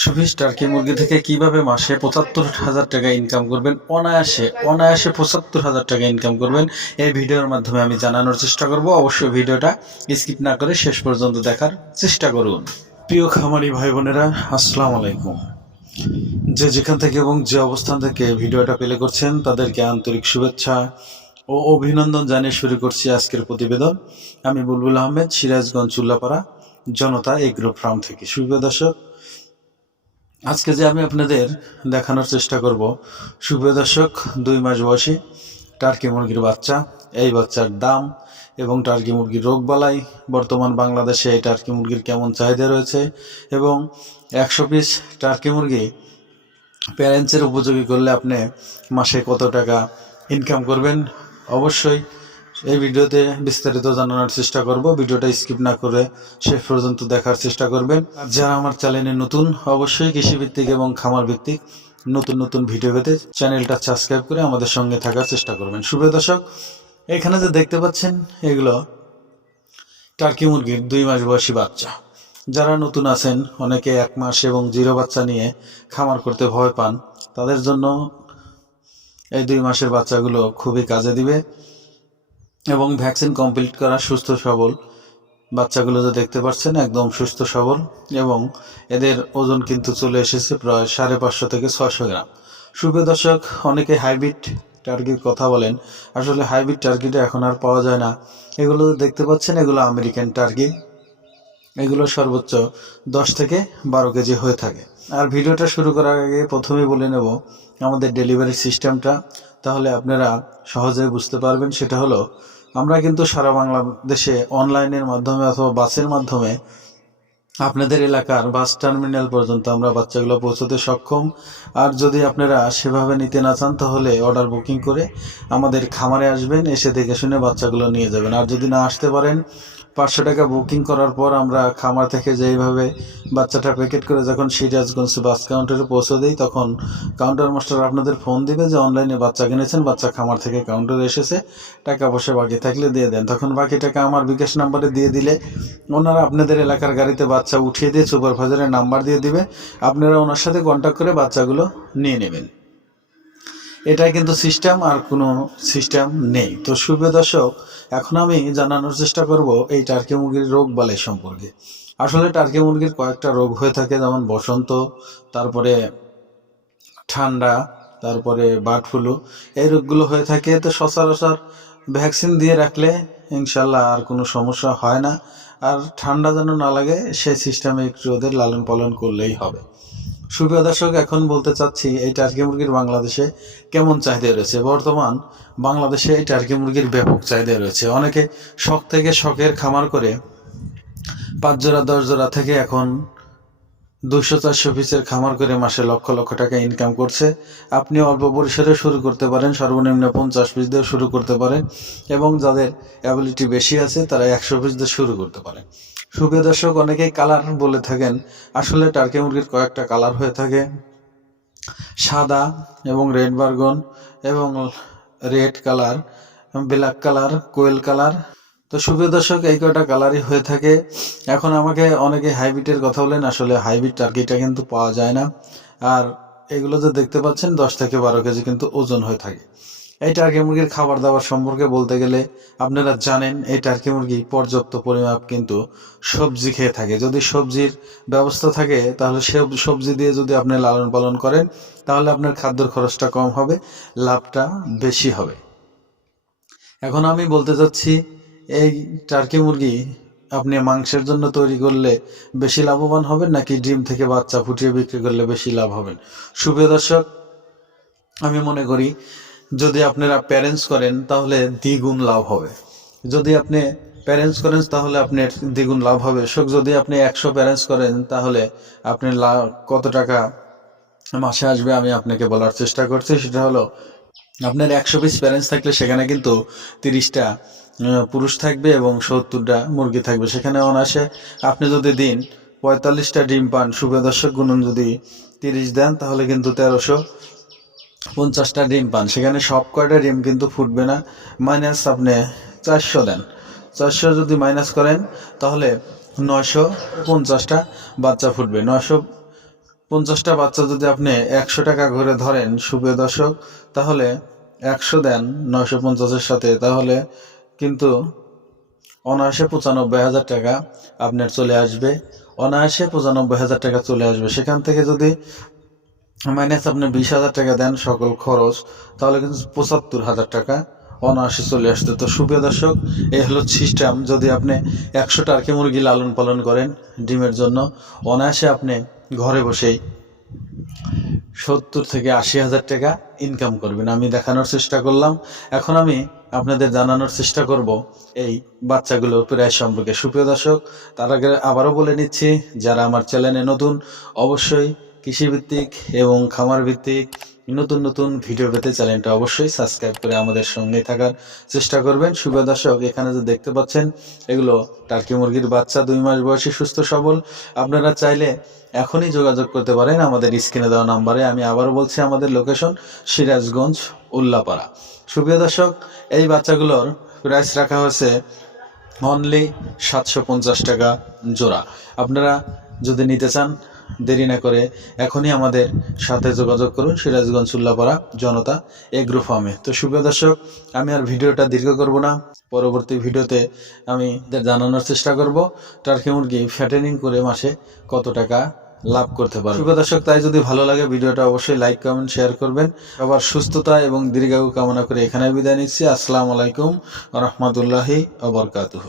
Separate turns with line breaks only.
সুফিস turkey মুরগি থেকে কীভাবে মাসে পঁচাত্তর হাজার টাকা ইনকাম করবেন? অনায়াসে অনায়াসে পঁচাত্তর হাজার টাকা ইনকাম করবেন। এই ভিডিওর মাধ্যমে আমি জানানোর চেষ্টা করব। অবশ্যই ভিডিওটা স্কিপ না করে শেষ পর্যন্ত দেখার চেষ্টা করুন। প্রিয় খামারি ভাই বোনেরা, আসসালামু আলাইকুম। যে যেখান থেকে এবং যে অবস্থান থেকে ভিডিওটা প্লে করছেন, তাদেরকে আন্তরিক শুভেচ্ছা ও অভিনন্দন জানিয়ে শুরু করছি আজকের প্রতিবেদন। আমি বুলবুল আহমেদ, সিরাজগঞ্জ চুল্লাপাড়া, জনতা এগ্রো ফার্ম থেকে। সুপ্রিয় দর্শক আজকে যে আমি আপনাদের দেখানোর চেষ্টা করব, সুপ্রিয় দর্শক, দুই মাস বয়সী টার্কি মুরগির বাচ্চা। এই বাচ্চার দাম এবং টার্কি মুরগির রোগবালাই, বর্তমান বাংলাদেশে এই টার্কি মুরগির কেমন চাহিদা রয়েছে এবং একশো পিস টার্কি মুরগি প্যারেন্টসের উপযোগী করলে আপনি মাসে কত টাকা ইনকাম করবেন? অবশ্যই এই ভিডিওতে বিস্তারিত জানানোর চেষ্টা করব। ভিডিওটা স্কিপ না করে শেষ পর্যন্ত দেখার চেষ্টা করবেন। যারা আমার চ্যানেলে নতুন, অবশ্যই কৃষিভিত্তিক এবং খামার ভিত্তিক নতুন নতুন ভিডিও পেতে চ্যানেলটা সাবস্ক্রাইব করে আমাদের সঙ্গে থাকার চেষ্টা করবেন। শুভ দর্শক, এখানে যে দেখতে পাচ্ছেন, এগুলো টার্কি মুরগির দুই মাস বয়সী বাচ্চা। যারা নতুন আছেন, অনেকে এক মাস এবং জিরো বাচ্চা নিয়ে খামার করতে ভয় পান, তাদের জন্য এই দুই মাসের বাচ্চাগুলো খুবই কাজে দিবে। এবং ভ্যাকসিন কমপ্লিট করা সুস্থ সবল। বাচ্চাগুলো যে দেখতে পাচ্ছেন, একদম সুস্থ সবল এবং এদের ওজন কিন্তু চলে এসেছে প্রায় সাড়ে পাঁচশো থেকে ছয়শো গ্রাম। সুপ্রিয় দর্শক, অনেকে হাইব্রিড টার্কির কথা বলেন। আসলে হাইব্রিড টার্কিটা এখন আর পাওয়া যায় না। এগুলো দেখতে পাচ্ছেন, এগুলো আমেরিকান টার্কি এগুলো সর্বোচ্চ দশ থেকে বারো কেজি হয়ে থাকে। আর ভিডিওটা শুরু করার আগে প্রথমেই বলে নেব আমাদের ডেলিভারি সিস্টেমটা। তাহলে আপনারা সহজে বুঝতে পারবেন, সেটা হলো আমরা কিন্তু সারা বাংলাদেশে অনলাইনের মাধ্যমে অথবা বাসের মাধ্যমে আপনাদের এলাকার বাস টার্মিনাল পর্যন্ত আমরা বাচ্চাগুলো পৌঁছতে সক্ষম। আর যদি আপনারা সেভাবে নিতে না চান, তাহলে অর্ডার বুকিং করে আমাদের খামারে আসবেন, এসে দেখে শুনে বাচ্চাগুলো নিয়ে যাবেন। আর যদি না আসতে পারেন পাঁচশো টাকা বুকিং করার পর আমরা খামার থেকে যেইভাবে বাচ্চাটা প্যাকেট করে যখন সিরাজগঞ্জ বাস কাউন্টারে পৌঁছে দিই, তখন কাউন্টার মাস্টার আপনাদের ফোন দিবে যে অনলাইনে বাচ্চা কিনেছেন, বাচ্চা খামার থেকে কাউন্টারে এসেছে, টাকা পয়সা বাকি থাকলে দিয়ে দেন। তখন বাকি টাকা আমার বিকাশ নাম্বারে দিয়ে দিলে ওনারা আপনাদের এলাকার গাড়িতে বাচ্চা উঠিয়ে দিয়ে সুপারভাইজারের নাম্বার দিয়ে দিবে। আপনারা ওনার সাথে কন্ট্যাক্ট করে বাচ্চাগুলো নিয়ে নেবেন। এটাই কিন্তু সিস্টেম আর কোনো সিস্টেম নেই। তো শুভ দর্শক এখন আমি জানানোর চেষ্টা করব এই টার্কি মুরগির রোগ বালাই সম্পর্কে। আসলে টার্কি মুরগির কয়েকটা রোগ হয়ে থাকে, যেমন বসন্ত, তারপরে ঠান্ডা, তারপরে বার্ড ফ্লু। এই রোগগুলো হয়ে থাকে, তো সচরাচর ভ্যাকসিন দিয়ে রাখলে ইনশাল্লাহ আর কোনো সমস্যা হয় না। আর ঠান্ডা যেন না লাগে, সেই সিস্টেমে একটু ওদের লালন পালন করলেই হবে। সুপ্রিয় দর্শক, এখন বলতে চাচ্ছি, এই টার্কি মুরগির বাংলাদেশে কেমন চাহিদা রয়েছে? বর্তমান বাংলাদেশে এই টার্কি মুরগির ব্যাপক চাহিদা রয়েছে। অনেকে শখ থেকে শখের খামার করে পাঁচ জোড়া দশ জোড়া থেকে এখন দুশো, চারশো পিসের খামার করে মাসে লক্ষ লক্ষ টাকা ইনকাম করছে। আপনি অল্প পরিসরে শুরু করতে পারেন, সর্বনিম্ন পঞ্চাশ পিস দিয়ে শুরু করতে পারেন এবং যাদের অ্যাবিলিটি বেশি আছে, তারা একশো পিস দিয়ে শুরু করতে পারেন। সুপ্রিয় দর্শক, অনেকেই কালার বলে থাকেন। আসলে টার্কি মুরগির কয়েকটা কালার হয়ে থাকে। সাদা এবং রেড বার্গন এবং রেড কালার, ব্ল্যাক কালার, কোয়েল কালার। তো সুপ্রিয় দর্শক, এই কয়টা কালারই হয়ে থাকে। এখন আমাকে অনেকে হাইব্রিডের কথা বলেন, আসলে হাইব্রিড টার্কিটা কিন্তু পাওয়া যায় না। আর এগুলো যে দেখতে পাচ্ছেন, দশ থেকে বারো কেজি কিন্তু ওজন হয়ে থাকে। এই টার্কি মুরগির খাবার দাবার সম্পর্কে বলতে গেলে আপনারা জানেন, এই টার্কি মুরগি পর্যাপ্ত পরিমাপ কিন্তু সবজি খেয়ে থাকে। যদি সবজির ব্যবস্থা থাকে, তাহলে সে সবজি দিয়ে যদি আপনি লালন পালন করেন, তাহলে আপনার খাদ্যর খরচটা কম হবে, লাভটা বেশি হবে। এখন আমি বলতে চাচ্ছি, এই টার্কি মুরগি আপনি মাংসের জন্য তৈরি করলে বেশি লাভবান হবেন, নাকি ডিম থেকে বাচ্চা ফুটিয়ে বিক্রি করলে বেশি লাভ হবেন? সুপ্রিয় দর্শক, আমি মনে করি যদি আপনারা প্যারেন্টস করেন, তাহলে দ্বিগুণ লাভ হবে। যদি আপনি প্যারেন্টস করেন, তাহলে আপনার দ্বিগুণ লাভ হবে। শোক যদি আপনি একশো প্যারেন্টস করেন, তাহলে আপনি লাভ কত টাকা মাসে আসবে আমি আপনাকে বলার চেষ্টা করছি। সেটা হলো, আপনার একশো পিস প্যারেন্টস থাকলে সেখানে কিন্তু তিরিশটা পুরুষ থাকবে এবং সত্তরটা মুরগি থাকবে। সেখানে অনায়াসে আপনি যদি দিন পঁয়তাল্লিশটা ডিম পান শুভ দর্শক, গুণন যদি তিরিশ দেন, তাহলে কিন্তু তেরোশো পঞ্চাশটা ডিম পান, সেখানে সব কয়টা ডিম কিন্তু ফুটবে না। মাইনাস আপনি চারশো দেন। চারশো যদি মাইনাস করেন, তাহলে নয়শো পঞ্চাশটা বাচ্চা ফুটবে। নয়শো পঞ্চাশটা বাচ্চা যদি আপনি একশো টাকা করে ধরেন, সুপ্রিয় দর্শক, তাহলে একশো দেন নয়শো পঞ্চাশের সাথে, তাহলে কিন্তু অনায়াসে পঁচানব্বই হাজার টাকা আপনার চলে আসবে। অনায়াসে পঁচানব্বই হাজার টাকা চলে আসবে। সেখান থেকে যদি মাইনাস আপনি বিশ হাজার টাকা দেন সকল খরচ, তাহলে কিন্তু পঁচাত্তর হাজার টাকা অনায়াসে চলে আসতো। তো সুপ্রিয় দর্শক, এই হলো সিস্টেম যদি আপনি একশো টার্কি মুরগি লালন পালন করেন ডিমের জন্য, অনায়াসে আপনি ঘরে বসেই সত্তর থেকে আশি হাজার টাকা ইনকাম করবেন। আমি দেখানোর চেষ্টা করলাম। এখন আমি আপনাদের জানানোর চেষ্টা করব এই বাচ্চাগুলোর প্রায় সম্পর্কে। সুপ্রিয় দর্শক, তার আগে আবারও বলে নিচ্ছি, যারা আমার চ্যানেলে নতুন, অবশ্যই কৃষিভিত্তিক এবং খামার ভিত্তিক নতুন নতুন ভিডিও পেতে চ্যানেলটা অবশ্যই সাবস্ক্রাইব করে আমাদের সঙ্গে থাকার চেষ্টা করবেন। সুপ্রিয় দর্শক, এখানে যে দেখতে পাচ্ছেন, এগুলো টার্কি মুরগির বাচ্চা, দুই মাস বয়সী, সুস্থ, সবল। আপনারা চাইলে এখনই যোগাযোগ করতে পারেন আমাদের স্ক্রিনে দেওয়া নাম্বারে। আমি আবারও বলছি, আমাদের লোকেশন সিরাজগঞ্জ, উল্লাপাড়া। সুপ্রিয় দর্শক, এই বাচ্চাগুলোর প্রাইস রাখা হয়েছে অনলি সাতশো পঞ্চাশ টাকা জোড়া। আপনারা যদি নিতে চান দেরি না করে এখনই আমাদের সাথে যোগাযোগ করুন, সিরাজগঞ্জ উল্লাপাড়া জনতা এগ্রো ফার্মে। তো সুপ্রিয় দর্শক, আমি আর ভিডিওটা দীর্ঘ করব না। পরবর্তী ভিডিওতে আমি জানানোর চেষ্টা করব, টার্কি মুরগি ফ্যাটেনিং করে মাসে কত টাকা লাভ করতে পারবে। সুপ্রিয় দর্শক, তাই যদি ভালো লাগে ভিডিওটা অবশ্যই লাইক কমেন্ট শেয়ার করবেন। আবার সুস্থতা এবং দীর্ঘায়ু কামনা করে এখানে বিদায় নিচ্ছি। আসসালামু আলাইকুম রহমতুল্লাহি আবরকাতুহ